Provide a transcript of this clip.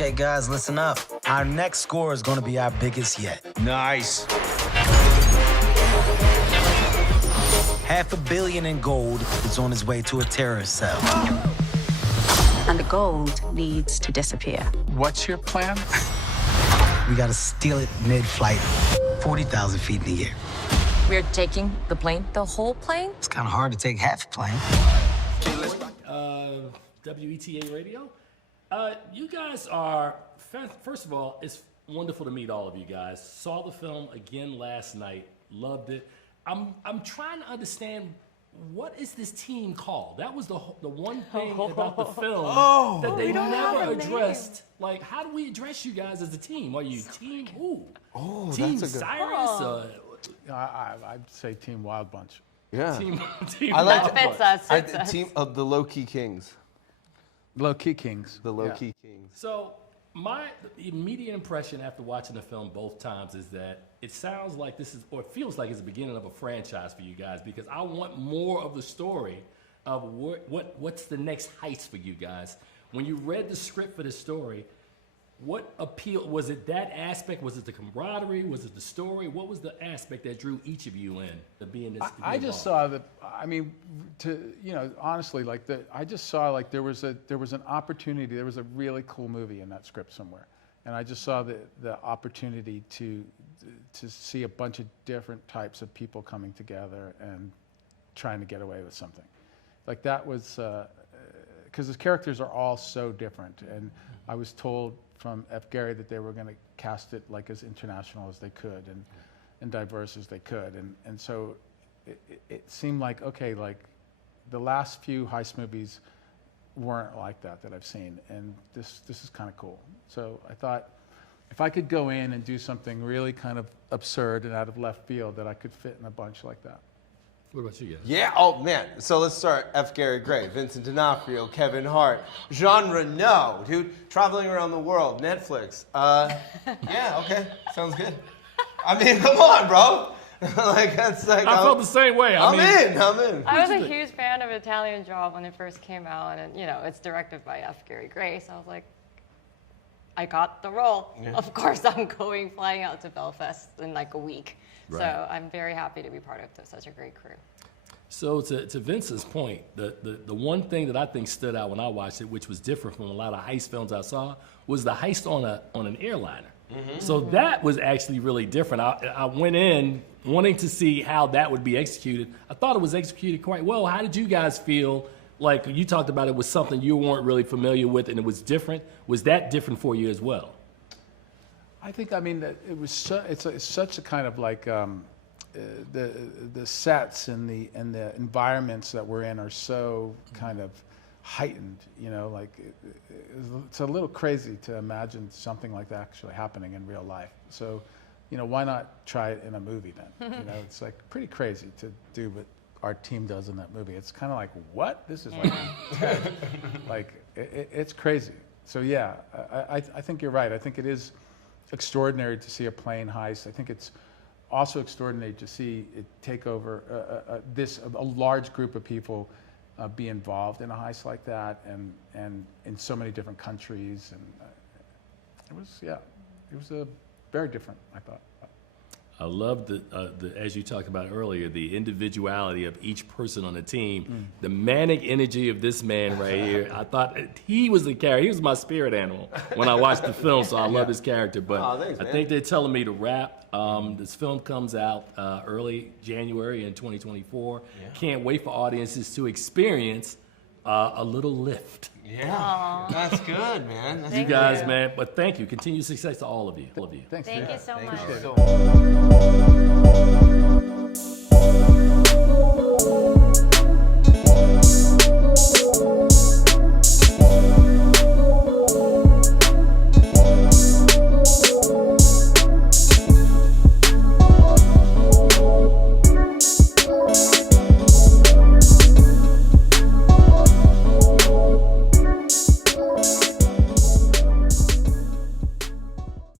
Okay, guys, listen up. Our next score is gonna be our biggest yet. Nice. $500 million in gold is on its way to a terrorist cell. And the gold needs to disappear. What's your plan? We gotta steal it mid-flight, 40,000 feet in the air. We're taking the plane, the whole plane? It's kind of hard to take half a plane. WETA Radio. You guys are, first of all, it's wonderful to meet all of you guys. Saw the film again last night, loved it. I'm trying to understand, what is this team called? That was the one thing about the film that they never addressed. Like, how do we address you guys as a team? Are you team who? Oh, Team that's a good. Cyrus? I'd say Team Wild Bunch. Yeah. Team I like That fits us. Fits us. Team of the low-key kings. Low-key Kings. The low-key kings. So my immediate impression after watching the film both times is that it sounds like this is, or it feels like it's the beginning of a franchise for you guys, because I want more of the story of what's the next heist for you guys. When you read the script for the story, what appeal, was it that aspect? Was it the camaraderie? Was it the story? What was the aspect that drew each of you in to be in this? I just saw that. I mean, honestly, like I just saw like there was an opportunity. There was a really cool movie in that script somewhere, and I just saw the opportunity to see a bunch of different types of people coming together and trying to get away with something. Like that was because the characters are all so different, and I was told from F. Gary that they were going to cast it like as international as they could and diverse as they could, and so it seemed like, okay, like the last few heist movies weren't like that I've seen, and this is kind of cool. So I thought if I could go in and do something really kind of absurd and out of left field, that I could fit in a bunch like that. What about you guys? Yeah, oh man. So let's start. F. Gary Gray, Vincent D'Onofrio, Kevin Hart, Jean Reno, dude, traveling around the world, Netflix. Yeah, okay, sounds good. I mean, come on, bro. Like that's like. I felt the same way. I'm in. I was a huge fan of Italian Job when it first came out, and it's directed by F. Gary Gray, so I was like, I got the role. Yeah. Of course, I'm flying out to Belfast in like a week. Right. So I'm very happy to be part of such a great crew. So to Vince's point, the one thing that I think stood out when I watched it, which was different from a lot of heist films I saw, was the heist on an airliner. Mm-hmm. So that was actually really different. I went in wanting to see how that would be executed. I thought it was executed quite well. How did you guys feel? Like you talked about, it was something you weren't really familiar with and it was different. Was that different for you as well? I think, I mean, that it was it's such a kind of like the sets and the environments that we're in are so kind of heightened, like it's a little crazy to imagine something like that actually happening in real life. So, why not try it in a movie then? It's like pretty crazy to do what our team does in that movie. It's kind of like, what? This is like, like it's crazy. So yeah, I think you're right. I think it is extraordinary to see a plane heist. I think it's also extraordinary to see it take over a large group of people be involved in a heist like that, and in so many different countries, and it was very different, I thought. I love the as you talked about earlier, the individuality of each person on the team, the manic energy of this man right here. I thought he was the character. He was my spirit animal when I watched the film, so I love his character. But thanks, I think they're telling me to wrap. This film comes out early January in 2024. Yeah. Can't wait for audiences to experience a little lift. Yeah, aww. That's good, man. That's you guys, man. But thank you. Continued success to all of you. Thanks. Thank you so much. So